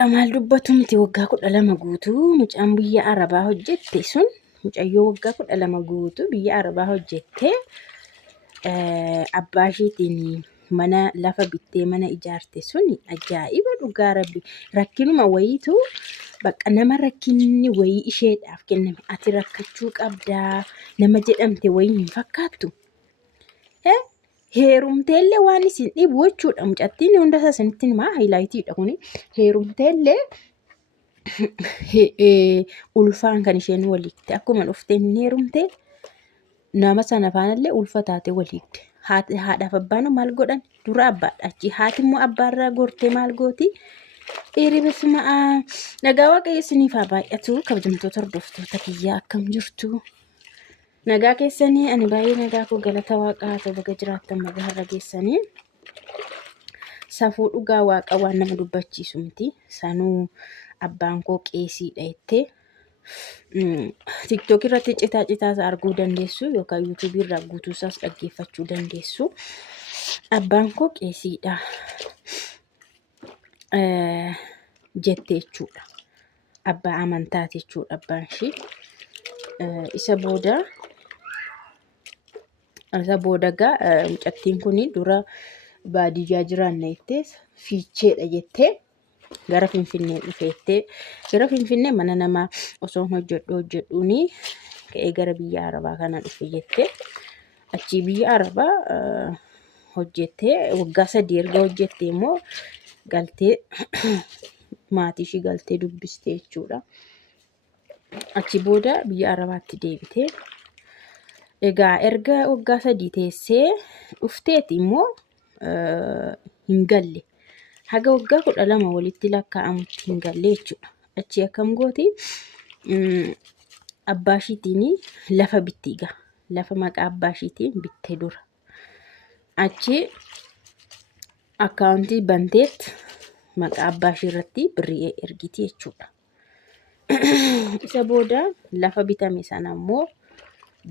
Maal dubbatu miti waggaa 12 guutuu mucaan biyya Arabaa hojjette sun mucayyoo waggaa 12 guutuu biyya Arabaa hojjettee abbaa isheetiin mana lafa bittee mana ijaarte sun ajaa'iba dhugaa rabbi rakkinuma wayiitu bakka nama rakkinni wayii isheedhaaf kenname ati rakkachuu qabdaa nama jedhamte wayii hin fakkaattu. Heerumteellee waan isin dhibu jechuudha mucattiin hunda isaa isinitti himaa hiilaayitiidha kuni heerumteellee ulfaan kan isheen waliigte akkuma dhufteen heerumte nama sana faanallee ulfa taate waliigte haadhaaf abbaan maal godhan dura abbaadha achi haati immoo abbaarraa gortee maal gooti Erebisuma nagaa waaqayyo isiniif haa baay'atu kabajamtoota hordoftoota kiyyaa akkam jirtu. Nagaa keessanii ani baay'ee nagaa koo galata waaqaa ta'u baga jiraattan baga har'a geessanii safuu dhugaa waaqa waan nama dubbachiisu miti sanuu abbaan koo qeesiidha jettee TikTok irratti citaa arguu dandeessu yookaan YouTube irraa guutuu isaas dhaggeeffachuu dandeessu. Abbaan koo qeesiidha jettee jechuudha. Abbaa amantaati jechuudha abbaan ishii. Isa booda mucattiin kuni dura baadiyyaa jiraanna jettee fiicheedha jettee gara Finfinnee dhufeettee gara Finfinnee mana namaa osoo hojjedhuuni ka'ee gara biyya Arabaa kana dhufe jettee achii biyya Arabaa hojjettee waggaa 3 erga hojjettee immoo galtee maatii ishii galtee dubbistee jechuudha. Achi booda biyya Arabaatti deebitee egaa erga waggaa 3 teessee dhufteeti immoo hin galle. Haga waggaa 12 walitti lakkaa'amutti hin galle jechuudha. Achi akkam gooti abbaa ishiitiin lafa bittiiga. Lafa maqaa abbaa ishiitiin bittee dura. Achi akkaawuntii banteet maqaa abbaa ishii irratti birrii ergiti jechuudha. Isa booda lafa bitame sana immoo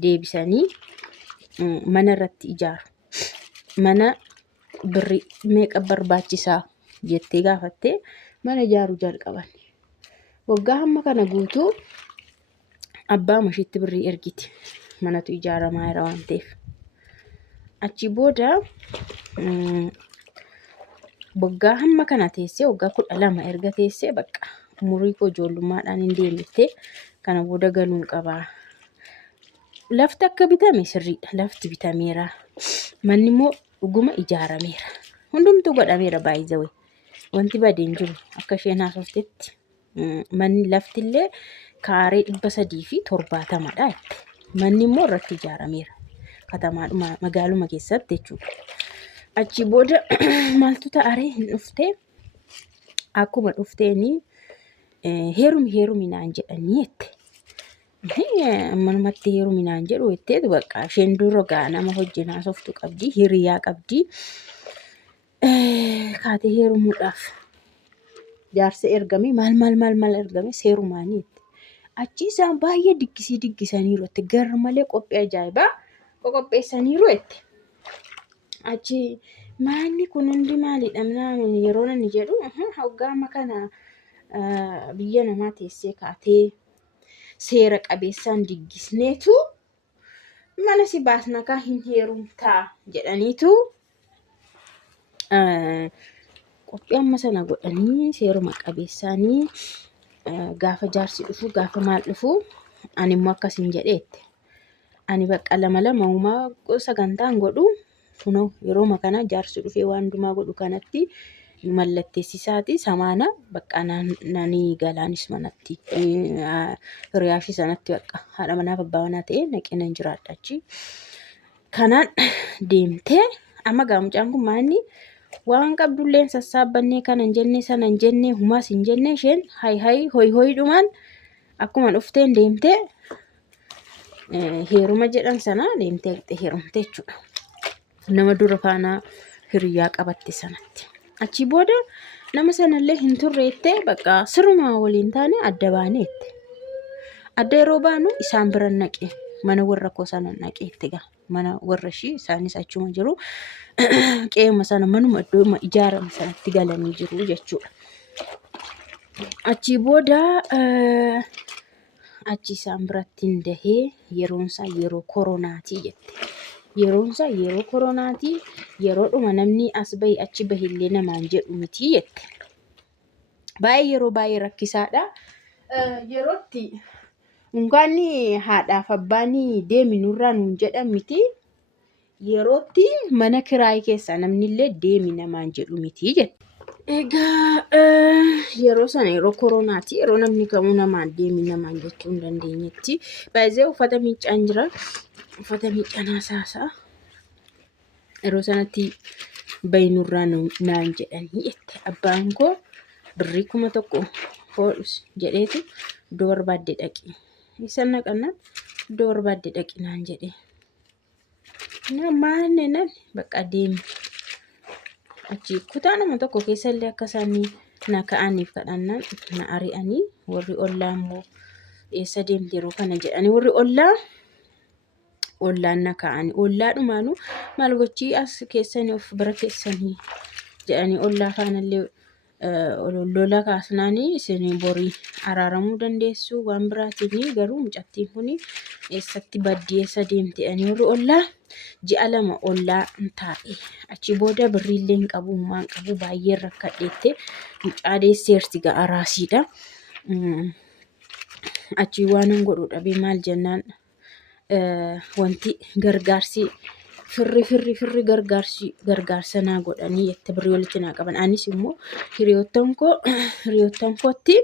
deebisanii mana irratti ijaaru. Mana birrii meeqa barbaachisaa jettee gaafattee mana ijaaruu jalqaban. Waggaa hamma kana guutuu abbaa ishiitti birrii ergiti. Manatu ijaaramaa jira waan ta'eef. Achi booda waggaa hamma kana teessee waggaa 12 erga teessee bakka umurii koo ijoollummaadhaan hin deemte kana booda galuun qabaa. Lafti akka bitame sirriidha. Lafti bitameera. Manni immoo dhuguma ijaarameera. Hundumtuu godhameera baay'ee. Wanti badee hin jiru akka isheen haasoftetti manni laftillee kaaree 370dha jette. Manni immoo irratti ijaarameera. Katamaadhuma magaaluma keessatti jechuudha. Achi booda maaltu ta'aree hin dhuftee akkuma dhufteeni heeruminaan jedhanii jette. Manumatti heeruminaan jedhu jetteetu bakka isheen dura gaa nama wajjin haasoftu qabdi hiriyaa qabdi. Kaatee heerumuudhaaf jaarsa ergame maal ergame seerumaanii jette. Achi isaan baay'ee diggisaniiru jette garuu malee qophii ajaa'ibaa qopheessaniiru jette. Achi maanni kun hundi maalidha yeroo inni jedhu hoggaa amma kana biyya namaa teessee kaatee seera qabeessaan diggisneetu mana si baasna kaa hin heerumtaa jedhaniitu qophii amma sana godhanii seeruma qabeessaanii gaafa jaarsi dhufu gaafa maal dhufu ani immoo akkasiin jedheette. Ani bakka lama uumaa sagantaan godhu kunoo yeroo makana jaarsi dhufee waan hundumaa godhu kanatti mallatteessisaati samaana bakka nani galaanis manatti hiriyaafi sanatti bakka haadha manaaf abbaa manaa ta'e naqina hin jiraadha achi. Kanaan deemtee amma mucaan kun maanni waan qabdulleen sassaabannee kana hin jenne sana hin jenne humas hin jenne isheen hay hoy dhumaan akkuma dhufteen deemtee heeruma jedhan sana deemtee heerumte jechuudha. Nama dura faana hiriyaa qabatte sanatti. Achi booda nama sanallee hin turreettee bakka siruma waliin taane adda baaneette. Adda yeroo baanu isaan bira naqe mana warra koo sana naqeette gaa mana warra ishii isaanis achuma jiru qe'uma sana manuma iddoo ijaarame sanatti galanii jiru jechuudha. Achii booda achi isaan biratti hin dahee yeroonsaa yeroo koronaatii jette. Yeroonsaa yeroo koronaatii yeroodhuma namni as bahi achi bahillee namaan jedhu miti jette. Yeroo baay'ee rakkisaadha. Yerootti unkaanni haadhaaf abbaan deemi nurraa nuun jedhan miti. Yerootti mana kiraayii keessaa namnillee deemi namaan jedhu miti jette. Egaa yeroo sana yeroo koronaati yeroo namni kamuu namaan deemi namaan jechuu hin dandeenyetti. Uffata miiccaan jira. Uffata miiccaan haasaa yeroo sanatti bahi nurraa naan jedhanii jette. Abbaan koo birrii 1,000 hodhus jedheetu iddoo barbaadde dhaqi. Isan naqannaan iddoo barbaadde dhaqi naan jedhe. Maanne nan bakka deemi. Achi kutaa nama tokko keessallee akka isaan na ka'aniif kadhannaan na ari'anii warri ollaa immoo eessa deemte yeroo kana jedhanii warri ollaan na ka'anii ollaadhumaanuu maal gochii as keessanii of bira keessanii jedhanii ollaa faanallee lola kaasnaanii isin borii araaramuu dandeessu waan biraatiin garuu mucattiin kun eessatti baddii eessa deemte jedhanii warri ollaa ji'a 2 ollaa taa'e. Achi booda birriillee hin qabu maan qabu baay'ee rakkadheette mucaa deesseerti ga'a raasiidha. Achi waan hin godhu dhabee maal jennaan wanti gargaarsi firri gargaarsa naa godhanii jette birrii walitti naa qaban. Anis immoo hiriyoottan kootti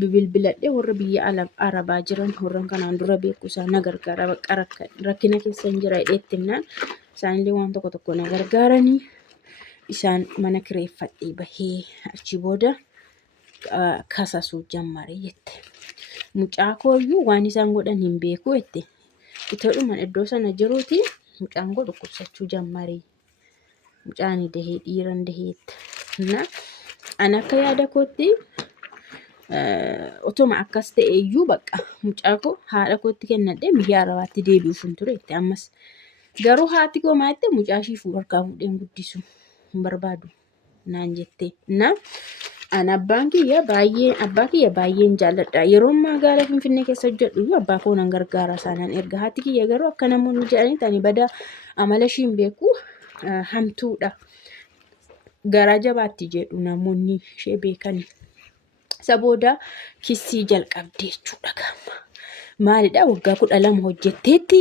bilbiladhee warra biyya arabaa jiran warran kanaan dura beeku isaan na gargaara bakka rakkina keessa hin jira jedheettinaan isaanillee waan tokko na gargaaranii isaan mana kireeffadhee bahee achi booda kasasuu jammare jette. Mucaa kooyyuu waan isaan godhan hin beeku jette. Itoodhuman iddoo sana jiruuti mucaan koo dhukkubsachuu jammare. Mucaan dahee dhiiran daheetta. Ani akka yaada kootti otuma akkas ta'e iyyuu bakka mucaa koo haadha kootti kennadhee biyya arabaatti deebi'uuf hin ture jette. Ammas garuu haati koo maal jette mucaa ishii harkaa fuudheen guddisu hin barbaadu naan jette. Ani abbaa kiyya baay'een jaalladha. Yeroo magaalaa Finfinnee keessa hojjedhu iyyuu abbaa koo nan gargaara isaanan erga. Haati kiyya garuu akka namoonni jedhanii tani bada amala ishii hin beeku hamtuudha. Garaa jabaatti jedhu namoonni ishee beekanii. Isa booda kissii jalqabdee jechuudha gamma. Maalidhaa waggaa 12 hojjetteetti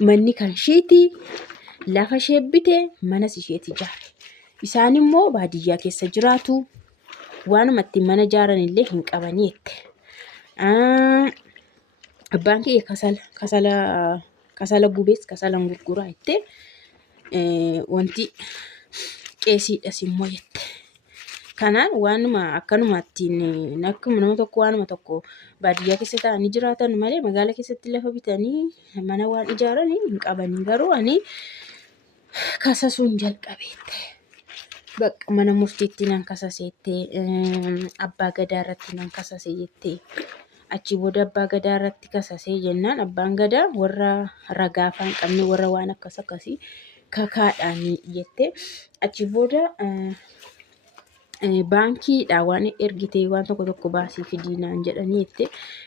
manni kan isheeti lafa ishee bitee manas isheeti ijaare. Isaan immoo baadiyyaa keessa jiraatu waanuma ittiin mana ijaaran illee hin qabanii jette. Abbaan kiyya kasala gubees kasalan gurguraa jette. Wanti qeesiidhas immoo jette. Kanaan waanuma akkanuma ittiin akkuma nama tokko waanuma tokko baadiyyaa keessa taa'anii jiraatan malee magaalaa keessatti lafa bitanii mana waan ijaaranii hin qabanii. Garuu ani kasasuun jalqabeette. Bakka mana murtiitti nan kasaseette abbaa gadaa irratti nan kasase jette. Achi booda abbaa gadaa irratti kasasee jennaan abbaan gadaa warra ragaa afaan qabne warra waan akkasii kakaadhaanii jette. Achi booda baankiidha waan ergitee waan tokko baasii fidii naan jedhanii jette.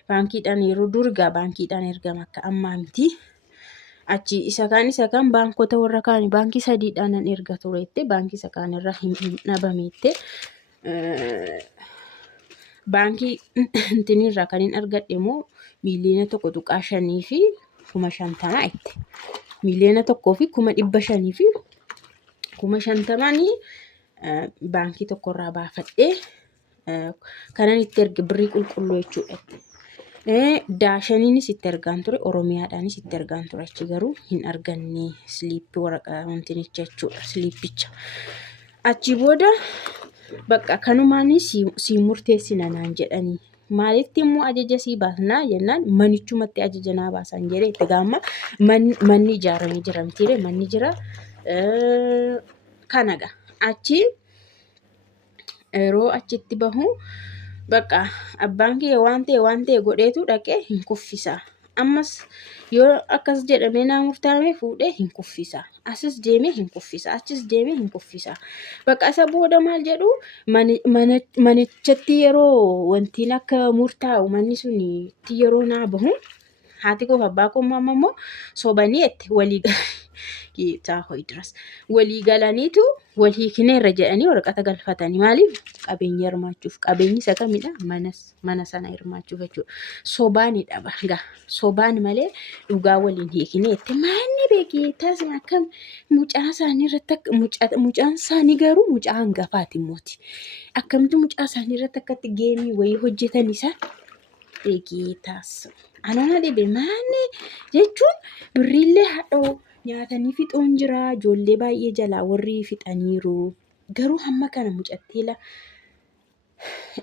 Baankiidhaan yeroo durgaa baankiidhaan ergama akka ammaa miti. Achi isa kaan baankota warra kaanii baankii 3dhaan nan erga ture jette. Baankii isa kaan irraa hin dhabame jette. Baankii intinirraa kan hin argadhe immoo miiliyoona 1.5 fi 50,000 jette. Miiliyoona 1 fi 500,000 fi 50,000 baankii tokkorraa baafadhee kanan itti erga birrii qulqulluu jechuudha. Daashaniinis itti ergaan ture Oromiyaadhaanis itti ergaan ture achi garuu hin arganne siliippii waraqaa wantinicha jechuudha siliippicha. Achi booda bakka kanumaanis si murteessina naan jedhanii. Maalitti immoo ajaja sii baasnaa jennaan manichumatti ajaja naa baasan jedhee itti gaamma manni ijaaramee jira mitiire manni jira kanaga. Achi yeroo achitti bahu bakka abbaan kiyya waan ta'e godheetu dhaqee hin kuffisa. Ammas yoo akkas jedhamee naa murtaa'e fuudhee hin kuffisa. Asis deemee hin kuffisa. Achis deemee hin kuffisa. Bakka isa booda maal jedhu manichatti yeroo wantiin akka murtaa'u manni sun yeroo naa bahu haati koo fi abbaa koo immoo sobanii itti walii galaniitu wal hiikneerra jedhanii waraqata galfatanii maaliif qabeenya hirmaachuuf qabeenyi isa kamidha mana sana hirmaachuuf jechuudha. Sobaanidha gaa sobaan malee dhugaa waliin hiiknee itti manni beekee taasisa akkam mucaa isaanii irratti mucaan isaanii garuu mucaa hangafaati mooti. Akkamitti mucaa isaanii irratti akkatti geemii wayii hojjetan isa beekee taasisa. Anana dhibe manni jechuun birriillee haadhoo nyaatanii fixuun jira ijoollee baay'ee jalaa warri fixaniiru garuu hamma kana mucatteela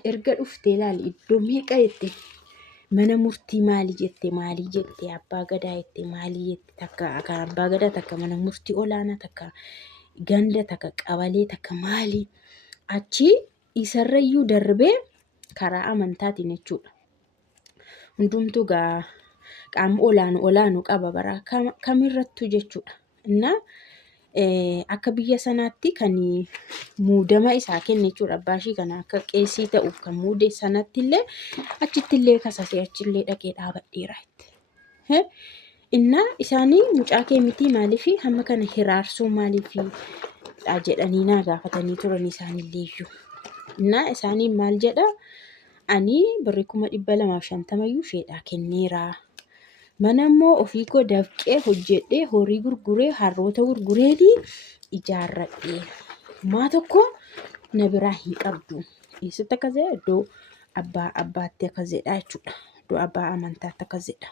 erga dhuftee ilaali iddoo meeqa jette mana murtii maalii jette abbaa gadaa jette maalii jette takka kan abbaa gadaa takka mana murtii olaanaa takka ganda takka qabalee takka maalii achi isarrayyuu darbee karaa amantaatiin jechuudha. Hundumtuu gaa qaama olaanuu qaba bara kamirrattuu jechuudha. Innaa akka biyya sanaatti kan muudama isaa kenne jechuudha. Abbaa ishii kana akka qeesii ta'uuf kan muude sanatti illee achitti illee kasasee achillee dhaqee dhaabadheera jettee. Innaa isaanii mucaa kee miti maaliif hamma kana hiraarsuu maaliif jedhanii naa gaafatanii turan isaanillee iyyuu. Innaa isaanii maal jedhaa? Ani birrii 250 isheedhaa kenneera. Mana immoo ofii koo dafqee hojjedhee horii gurguree harroota gurgureetii ijaarradhe. Maa tokko na biraa hin qabdu. Eessatti akkas jedha iddoo abbaatti akkas jedha jechuudha. Iddoo abbaa amantaatti akkas jedha.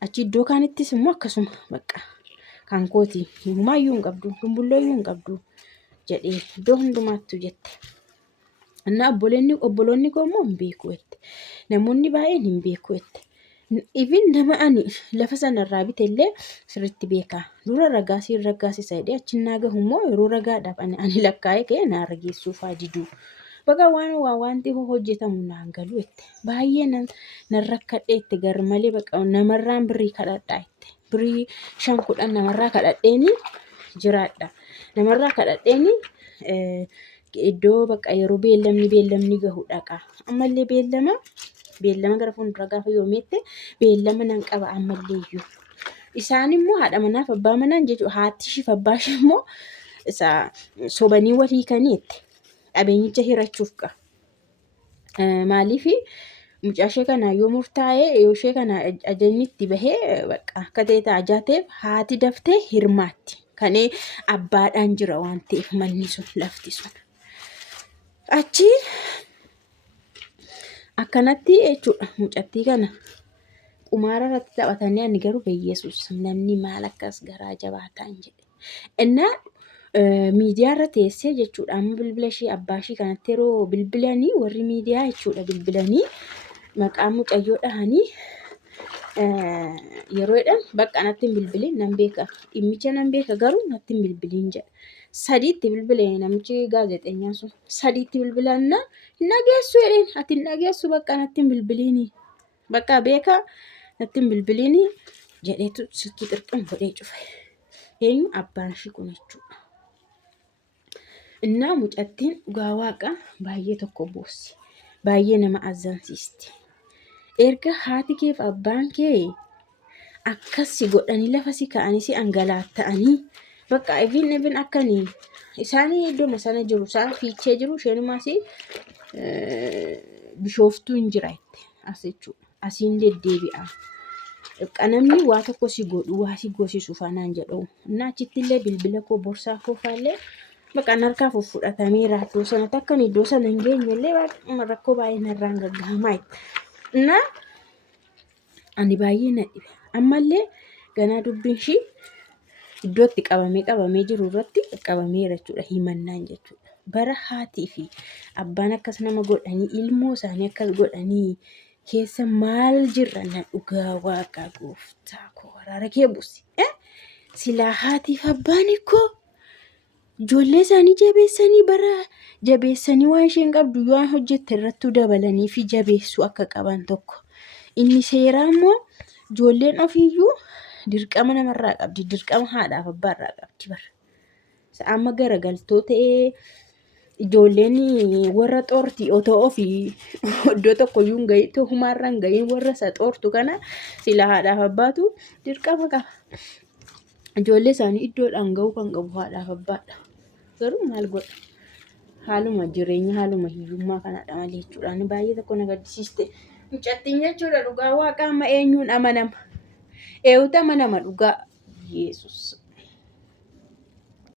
Achi iddoo kaanittis immoo akkasuma bakka kan kooti humaayyuu hin qabdu dumbullooyyuu hin qabdu jedhee iddoo hundumaattu jette. Innaa obboloonni koo immoo hin beeku jette. Namoonni baay'een hin beeku jette. Even nama ani lafa sanarraa bite illee sirriitti beeka. Dura ragaasisa jedhee achi naa gahu immoo yeroo ragaadhaaf ani lakkaa'ee ka'ee naa rageessuuf diduu. Bakka wanti hojjetamu naan galu jette. Baay'ee nan rakkadhee jette gar malee bakka namarraan birrii kadhadhaa jette. Birrii 5-10 namarraa kadhadheeni jiraadha. Namarraa kadhadheeni iddoo bakka yeroo beellamni gahu dhaqa. Ammallee beellama gara fuuldura gaafa yoomette beellama nan qaba ammallee iyyuu. Isaan immoo haadha manaaf abbaa manaan jechuudha. Haati ishii fi abbaa ishii immoo sobanii wal hiikanii jette. Qabeenyicha hirachuuf qaba. Maaliif mucaa ishee kanaa yoo murtaa'ee yoo ishee kana ajajni itti bahee bakka akka ta'e taajaa ta'eef haati daftee hirmaatti. Kanee abbaadhaan jira waan ta'eef manni sun lafti sun. Achi akkanatti jechuudha mucattii kana qumaara irratti taphatanii ani garuu beeyyesus namni maal akkas garaa jabaataa hin jedhe. Innaa miidiyaa irra teessee jechuudha amma bilbila ishee abbaa ishee kanatti yeroo bilbilanii warri miidiyaa jechuudha bilbilanii maqaa mucayyoo dhahanii yeroo jedhan bakka natti hin bilbiliin nan beeka dhimmicha nan beeka garuu natti hin bilbiliin jedha. Sadiitti bilbilee namichi gaazexeenyaa sun sadiitti bilbilanna nageessu jedheen ati nageessu bakka natti hin bilbiliini bakka beeka natti hin bilbiliini jedheetu silkii xirqim godhee cufe. Eenyu abbaan ishii kun jechuudha. Innaa mucattiin dhugaa waaqa baay'ee tokko boossi. Baay'ee nama azzansiisti. Erga haati kee fi abbaan kee akkasi godhanii lafa si ka'anii si angalaatta'anii bakka even akkanii isaanii iddoo sana jiru isaan fiichee jiru isheenumaas bishooftuu hin jira jette as jechuudha. Asiin deddeebi'a. Namni waa tokko si godhu waa si goosisu fanaan jedhu. Innaa achitti illee bilbila koo borsaa koo faallee bakka harkaa fudhatameera iddoo sanatti akkan iddoo sana hin geenye illee rakkoo baay'ee narraan gaggahamaa jette. Innaa ani baay'ee na dhibe. Ammallee ganaa dubbiin ishii iddootti qabamee jiru irratti qabameera jechuudha himannaan jechuudha. Bara haatii fi abbaan akkas nama godhanii ilmoo isaanii akkas godhanii keessa maal jirra na dhugaa waaqa gooftaa koo waraara kee buusi. Silaa haatii fi abbaan ikkoo ijoollee isaanii jabeessanii waan isheen qabdu yoo hojjette irrattuu dabalanii fi jabeessuu akka qaban tokko. Inni seeraa immoo Ijoolleen ofiiyyuu dirqama namarraa qabdi. Dirqama haadhaaf abbaarraa qabdi bara. Amma garagaltoo ta'ee ijoolleen warra xoortii otoo ofii iddoo tokkoyyuu hin gahiin humaarra hin gahiin warra isa xoortu kana sila haadhaaf abbaatu dirqama qaba. Ijoollee isaanii iddoodhaan gahuu kan qabu haadhaaf abbaadha. Garuu maal godha? Haaluma jireenya haaluma hiyyummaa kanadha malee jechuudhaan baay'ee tokko na gaddisiiste. Mucattiin jechuudha dhugaa waaqa amma eenyuun amanama? Eenyutu amanama dhugaa? Yesus.